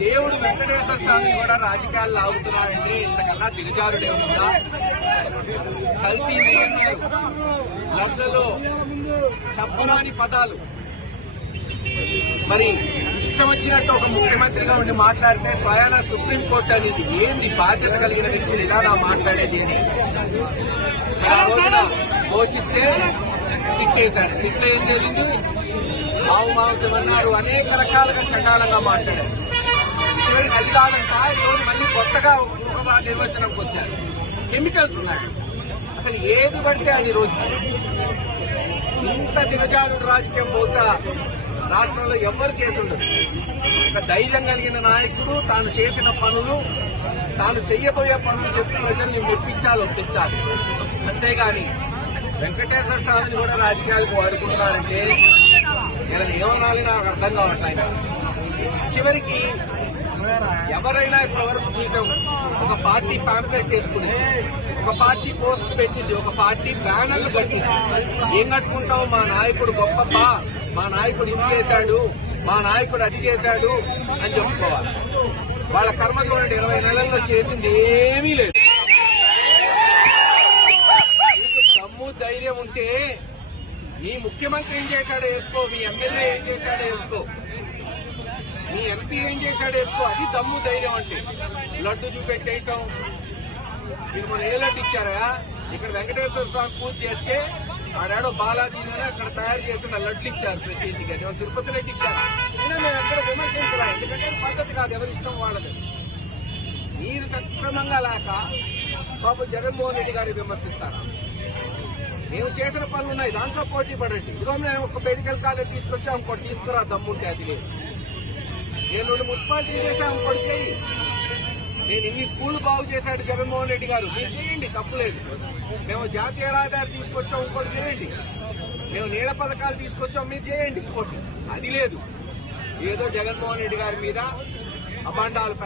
దేవుడు వెంకటేశ్వర స్వామి కూడా రాజకీయాలు లాగుతున్నాడంటే ఇంతకన్నా దిగజారుడే ఉందా? కల్తీ నియంత్రణ, లగ్లలో చెప్పరాని పదాలు, మరి ఇష్టం వచ్చినట్టు ఒక ముఖ్యమంత్రిగా ఉండి మాట్లాడితే స్వయాన సుప్రీంకోర్టు అనేది ఏంది బాధ్యత కలిగిన వ్యక్తులు ఇలా మాట్లాడేది అని ఆ రోజున ఘోషిస్తే సిట్టేశాడు. సిట్ ఏం జరిగింది? ఆవు మాంసం అన్నాడు, అనేక రకాలుగా చండాలంగా మాట్లాడారు. చివరికి అది కాదంట ఈరోజు మళ్ళీ కొత్తగా ఒక నిర్వచనంకి వచ్చారు. కెమికల్స్ ఉన్నాయి, అసలు ఏది పడితే అది రోజు ఇంత దిగజారుడు రాజకీయం బహుశా రాష్ట్రంలో ఎవరు చేసి ఉండదు. ఒక ధైర్యం కలిగిన నాయకుడు తాను చేసిన పనులు, తాను చెయ్యబోయే పనులు చెప్పి ప్రజల్ని మెప్పించాలి, ఒప్పించాలి. అంతేగాని వెంకటేశ్వర స్వామిని కూడా రాజకీయాలకు వాడుకుంటున్నారంటే ఇలా ఏమనాలి నాకు అర్థం కావట్లేదు. చివరికి ఎవరైనా ఇప్పటి వరకు చూసాం, ఒక పార్టీ ప్యాంప్లెట్ వేసుకుని, ఒక పార్టీ పోస్ట్ పెట్టింది, ఒక పార్టీ బ్యానర్లు కట్టింది. ఏం కట్టుకుంటావు? మా నాయకుడు గొప్ప, మా నాయకుడు ఇది చేశాడు, మా నాయకుడు అది చేశాడు అని చెప్పుకోవాలి. వాళ్ళ కర్మ చూడండి, 20 నెలల్లో చేసింది ఏమీ లేదు. దమ్ము ధైర్యం ఉంటే మీ ముఖ్యమంత్రి ఏం చేశాడో వేసుకో, మీ ఎమ్మెల్యే ఏం చేశాడో వేసుకో, మీ ఎంపీ ఏం చేశాడో వేసుకో. అది దమ్ము ధైర్యం అంటే. లడ్డు చూపెట్టేయటం, మీరు మన ఏ లడ్డు ఇచ్చారా? ఇక్కడ వెంకటేశ్వర స్వామి పూజ చేస్తే ఆడాడో బాలాజీనే అక్కడ తయారు చేసిన లడ్లు ఇచ్చారు ప్రతి ఇంటికి. అది తిరుపతి లడ్డు ఇచ్చారు. అయినా మేము ఎక్కడ విమర్శించరా, ఎందుకంటే పద్ధతి కాదు, ఎవరి ఇష్టం వాళ్ళది. మీరు సక్రమంగా లేక బాబు జగన్మోహన్ రెడ్డి గారిని విమర్శిస్తారా? మేము చేసిన పనులు ఉన్నాయి, దాంట్లో పోటీ పడండి. ఇదిగో నేను ఒక మెడికల్ కాలేజ్ తీసుకొచ్చా, ఇంకోటి తీసుకురా దమ్ముంటే. అది లేదు. నేను 2 మున్సిపాలిటీ చేశా, ఇంకోటి చేయి. నేను ఇన్ని స్కూళ్లు బాగు చేశాడు జగన్మోహన్ రెడ్డి గారు, మీరు చేయండి, తప్పులేదు. మేము జాతీయ రహదారి తీసుకొచ్చాం, ఇంకోటి చేయండి. మేము నీళ్ల పథకాలు తీసుకొచ్చాం, మీరు చేయండి, ఇంకోటి. అది లేదు. ఏదో జగన్మోహన్ రెడ్డి గారి మీద అభాండాలు